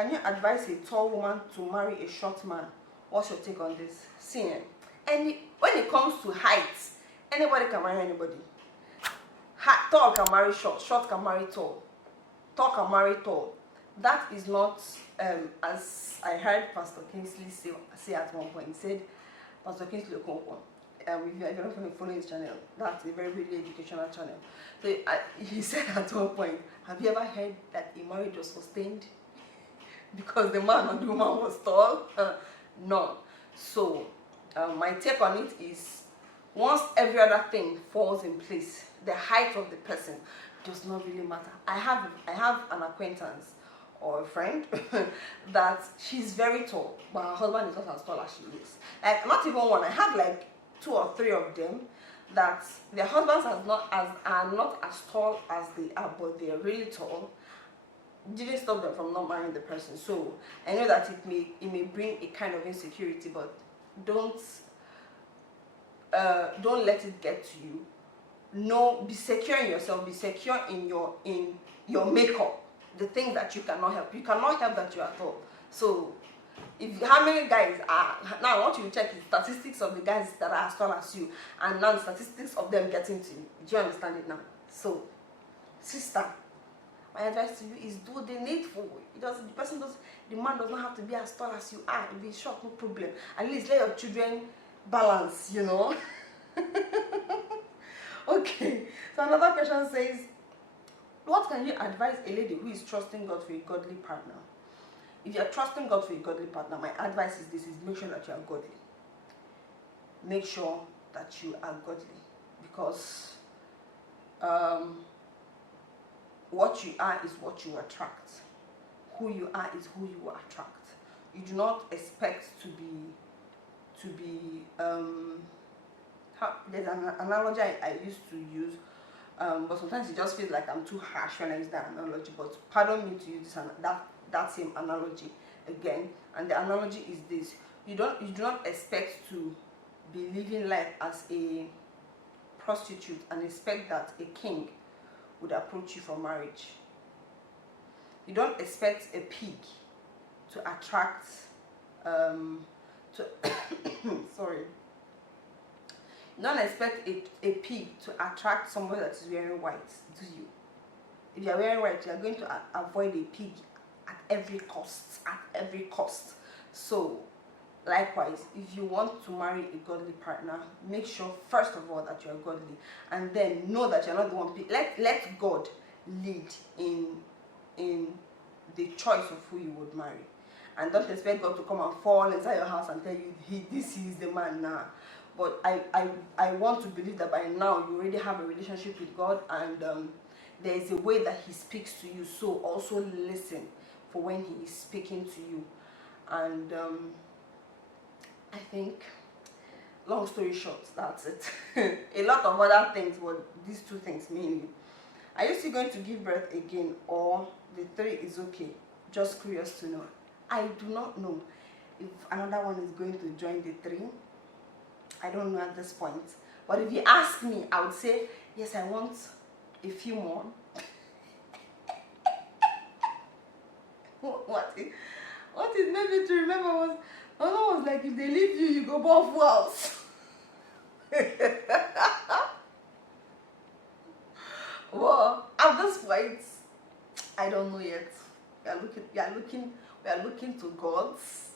Can you advise a tall woman to marry a short man? What's your take on this? See, when it comes to height, anybody can marry anybody. Tall can marry short, short can marry tall, tall can marry tall. That is not, as I heard Pastor Kingsley say at one point. He said, Pastor Kingsley Okonkwo, if you're not following his channel, that's a very really educational channel. So he said at one point, have you ever heard that a marriage was sustained because the man or the woman was tall? No. So my take on it is, once every other thing falls in place, the height of the person does not really matter. I have an acquaintance or a friend that she's very tall, but her husband is not as tall as she is. Like, not even one. I have like 2 or 3 of them that their husbands are not as tall as they are, but they are really tall. Didn't stop them from not marrying the person. So I know that it may bring a kind of insecurity, but don't let it get to you. No, be secure in yourself. Be secure in your makeup. The things that you cannot help. You cannot help that you are tall. So how many guys are now? I want you to check the statistics of the guys that are as tall as you, and now the statistics of them getting to you. Do you understand it now? So, sister, my advice to you is do the needful. The man does not have to be as tall as you are. If he's short, no problem. At least let your children balance, you know. Okay, so another question says, what can you advise a lady who is trusting God for a godly partner? If you are trusting God for a godly partner, my advice is this: make sure that you are godly. Make sure that you are godly, because what you are is what you attract. Who you are is who you attract. You do not expect to be there's an analogy I used to use, but sometimes it just feels like I'm too harsh when I use that analogy, but pardon me to use that same analogy again. And the analogy is this: you do not expect to be living life as a prostitute and expect that a king would approach you for marriage. You don't expect a pig to attract sorry. You don't expect a pig to attract somebody that is wearing white, do you? If you are wearing white, you are going to avoid a pig at every cost. So, likewise, if you want to marry a godly partner, make sure first of all that you are godly, and then know that you're not the one. Let God lead in the choice of who you would marry, and don't expect God to come and fall inside your house and tell you this is the man now. But I want to believe that by now you already have a relationship with God, and there is a way that He speaks to you. So also listen for when He is speaking to you. And I think, long story short, that's it. A lot of other things, but these 2 things mainly. Are you still going to give birth again, or the 3 is okay? Just curious to know. I do not know if another one is going to join the 3. I don't know at this point. But if you ask me, I would say, yes, I want a few more. What it made me to remember was, Mama was like, if they leave you, you go born full house. Well, at this point, I don't know yet. We are looking to gods.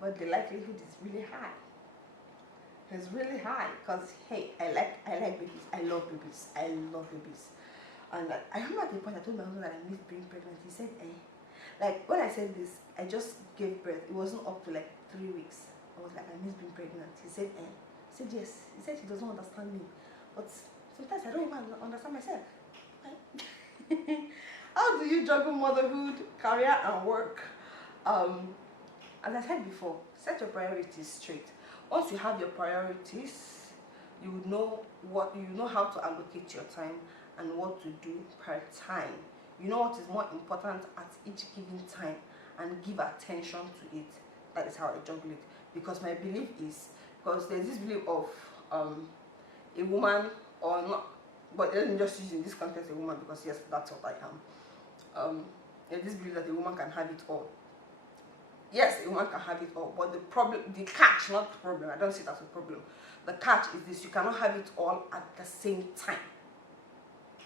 But the likelihood is really high. It's really high, because hey, I like babies. I love babies. And I remember at the point I told my husband that I missed being pregnant. He said, like when I said this, I just gave birth. It wasn't up to like 3 weeks. I was like, I miss being pregnant. He said, I said yes. He said he doesn't understand me, but sometimes I don't even understand myself. How do you juggle motherhood, career, and work? As I said before, set your priorities straight. Once you have your priorities, you know how to allocate your time and what to do per time. You know what is more important at each given time, and give attention to it. That is how I juggle it. Because my belief is, because there's this belief of a woman, or not, but let me just use in this context a woman, because yes, that's what I am. There's this belief that a woman can have it all. Yes, a woman can have it all, but the catch, not the problem, I don't see it as a problem. The catch is this: you cannot have it all at the same time.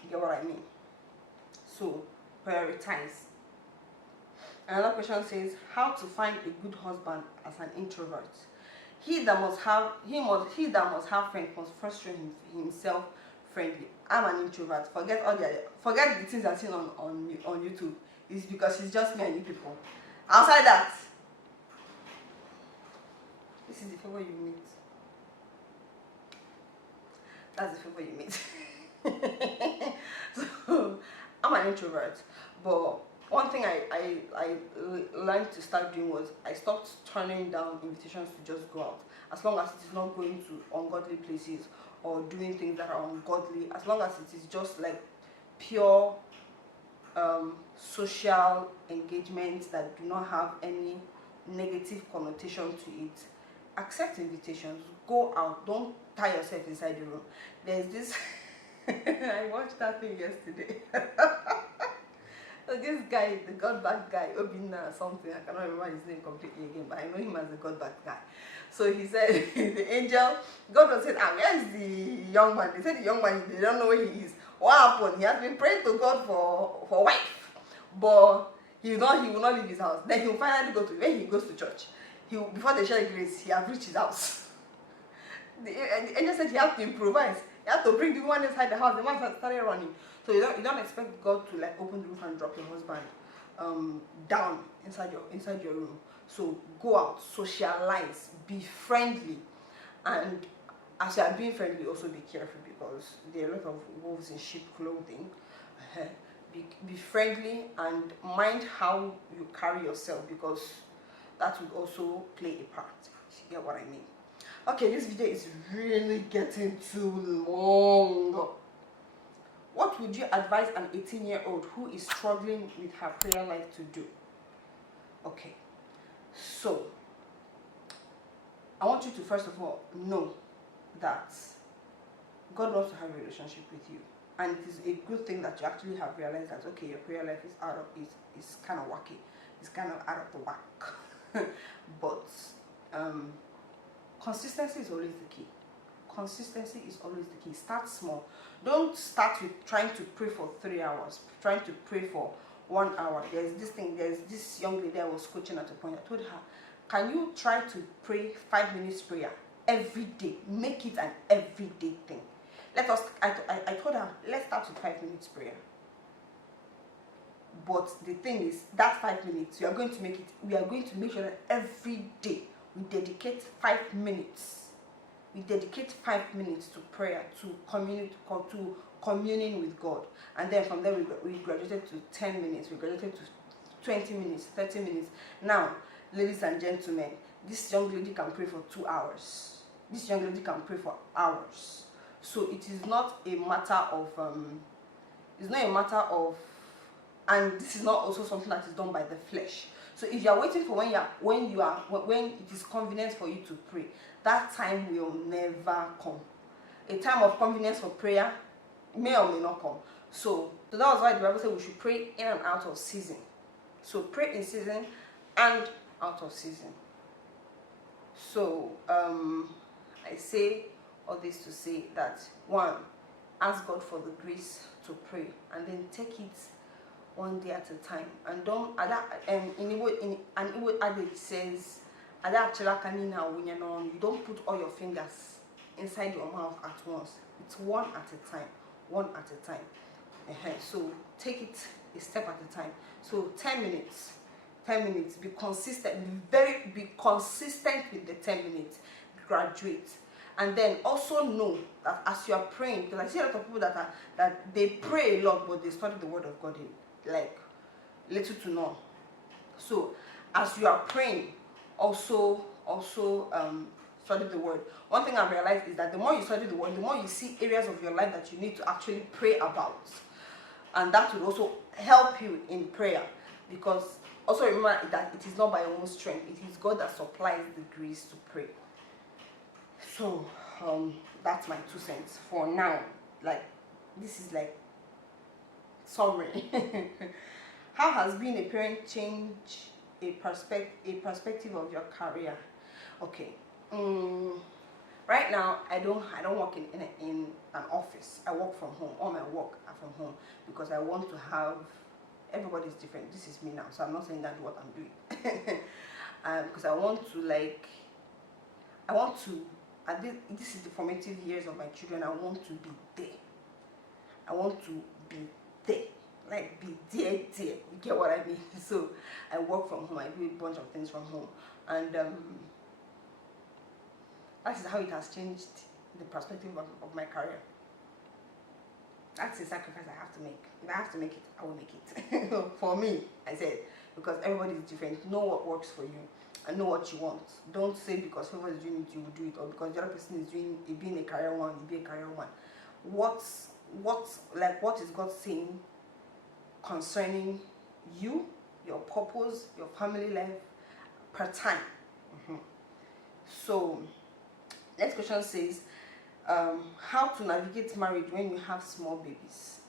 You get what I mean? So, prioritize. Another question says, how to find a good husband as an introvert. He that must have friends must first show himself friendly. I'm an introvert. Forget the things I've seen on YouTube. It's because it's just me and you people. Outside that, this is the favor you meet. That's the favor you meet. So I'm an introvert, but one thing I learned to start doing was I stopped turning down invitations to just go out, as long as it is not going to ungodly places or doing things that are ungodly, as long as it is just like pure social engagements that do not have any negative connotation to it. Accept invitations, go out, don't tie yourself inside the room. There's this I watched that thing yesterday. So this guy, the God back guy, Obina or something, I cannot remember his name completely again, but I know him as the God back guy. So he said, the angel, God was saying, where's the young man? They said the young man, they don't know where he is. What happened? He has been praying to God for wife, but he will not leave his house. Then he will finally go to, when he goes to church, before they share grace, he has reached his house. The angel said he had to improvise. He had to bring the woman inside the house. The man started running. So you don't expect God to like open the roof and drop your husband down inside your room. So go out, socialize, be friendly, and as you are being friendly, also be careful, because there are a lot of wolves in sheep clothing. Be friendly and mind how you carry yourself, because that would also play a part. You get what I mean? Okay, this video is really getting too long. What would you advise an 18-year-old who is struggling with her prayer life to do? Okay, so I want you to first of all know that God wants to have a relationship with you, and it is a good thing that you actually have realized that okay, your prayer life is kind of wacky, it's kind of out of the whack. But consistency is always the key. Consistency is always the key. Start small. Don't start with trying to pray for 3 hours, trying to pray for 1 hour. There's this young lady I was coaching at a point. I told her, can you try to pray 5 minutes prayer every day? Make it an everyday thing. I told her, let's start with 5 minutes prayer. But the thing is, that 5 minutes, we are going to make sure that every day we dedicate 5 minutes. We dedicate 5 minutes to prayer, to communing with God. And then from there we graduated to 10 minutes, we graduated to 20 minutes, 30 minutes. Now, ladies and gentlemen, this young lady can pray for 2 hours. This young lady can pray for hours. So it is not a matter of, and this is not also something that is done by the flesh. So if you are waiting for when it is convenient for you to pray, that time will never come. A time of convenience for prayer may or may not come. So that was why the Bible said we should pray in and out of season. So pray in season and out of season. So I say all this to say that, one, ask God for the grace to pray, and then take it one day at a time. And don't in Igbo adage says, you don't put all your fingers inside your mouth at once. It's one at a time. So take it a step at a time. So 10 minutes, be consistent, be consistent with the 10 minutes, graduate. And then also know that as you are praying, because I see a lot of people that they pray a lot, but they study the word of God in like little to none. So as you are praying, also study the word. One thing I realized is that the more you study the word, the more you see areas of your life that you need to actually pray about, and that will also help you in prayer. Because also remember that it is not by your own strength, it is God that supplies the grace to pray. So that's my 2 cents for now. Like, this is like summary. How has being a parent changed a perspective of your career? Okay. Right now, I don't work in an office. I work from home. All my work are from home because I want to have, everybody's different. This is me now, so I'm not saying that's what I'm doing. Because I want to this is the formative years of my children. I want to be there. I want to be there, like be there. You get what I mean? So I work from home. I do a bunch of things from home, and that is how it has changed the perspective of my career. That's a sacrifice I have to make. If I have to make it, I will make it. For me, I said, because everybody is different. Know what works for you and know what you want. Don't say because whoever is doing it, you will do it, or because the other person is doing it, being a career one, you be a career one. What is God saying concerning you, your purpose, your family life per time? So next question says, how to navigate marriage when you have small babies.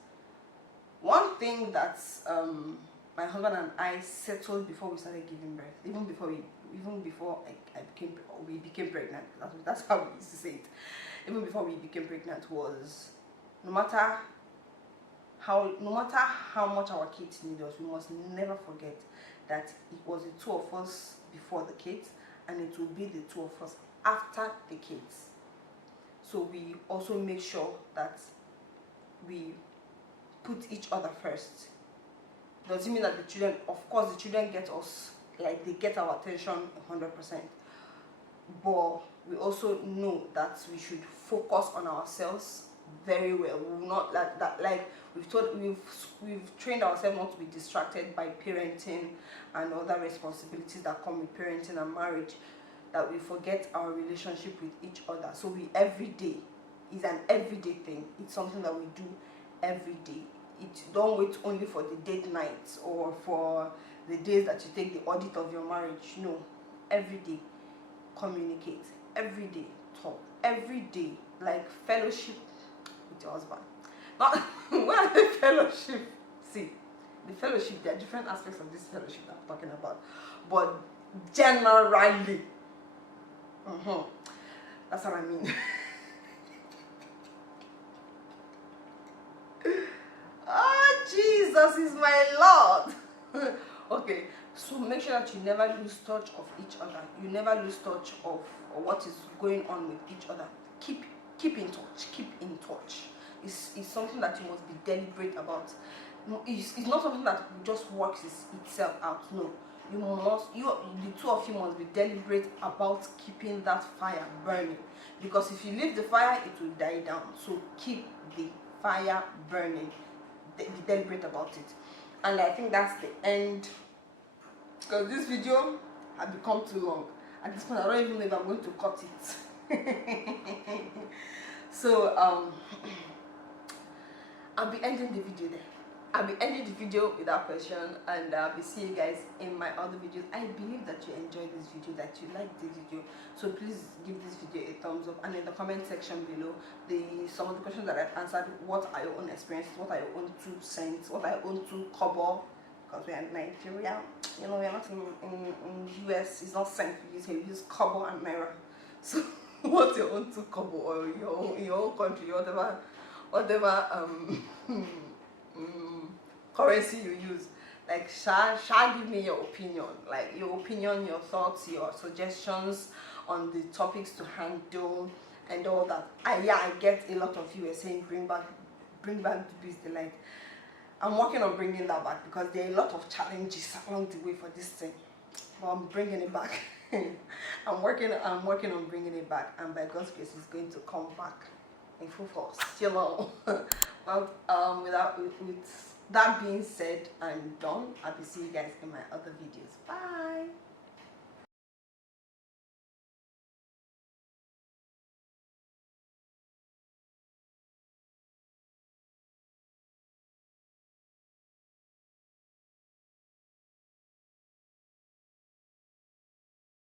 One thing that my husband and I settled before we started giving birth, even before we became pregnant. That's how we used to say it. Even before we became pregnant, was no matter how much our kids need us, we must never forget that it was the two of us before the kids, and it will be the two of us after the kids. So we also make sure that we put each other first. Doesn't mean that the children, of course the children get us, like they get our attention 100%, but we also know that we should focus on ourselves very well. We will not like we've trained ourselves not to be distracted by parenting and other responsibilities that come with parenting and marriage, that we forget our relationship with each other. So we every day is an everyday thing. It's something that we do every day. Don't wait only for the date nights or for the days that you take the audit of your marriage. No, every day communicate, every day talk, every day like fellowship with your husband. Not when I say fellowship, see, the fellowship, there are different aspects of this fellowship that I'm talking about, but generally, that's what I mean. Oh, Jesus is my Lord. Okay, so make sure that you never lose touch of each other. You never lose touch of what is going on with each other. Keep in touch. Keep in touch. It's something that you must be deliberate about. It's not something that just works itself out. No, the two of you must be deliberate about keeping that fire burning. Because if you leave the fire, it will die down. So keep the fire burning. Be deliberate about it. And I think that's the end, because this video has become too long. At this point, I don't even know if I'm going to cut it. So I'll be ending the video there. I'll be ending the video with that question, and I'll be seeing you guys in my other videos. I believe that you enjoyed this video, that you liked this video, so please give this video a thumbs up, and in the comment section below, some of the questions that I've answered, what are your own experiences, what are your own 2 cents, what are your own 2 kobo, because we're in Nigeria, you know, we're not in US, it's not cent, we use kobo and naira. So what's your own 2 kobo, or your own country, whatever currency you use? Like, shall give me your opinion, like your opinion, your thoughts, your suggestions on the topics to handle and all that. I get a lot of you are saying bring back the Bees Delight. I'm working on bringing that back, because there are a lot of challenges along the way for this thing, but I'm bringing it back. I'm working on bringing it back, and by God's grace, it's going to come back in full force. You know. Well, with that being said and done, I'll be seeing you guys in my other videos. Bye.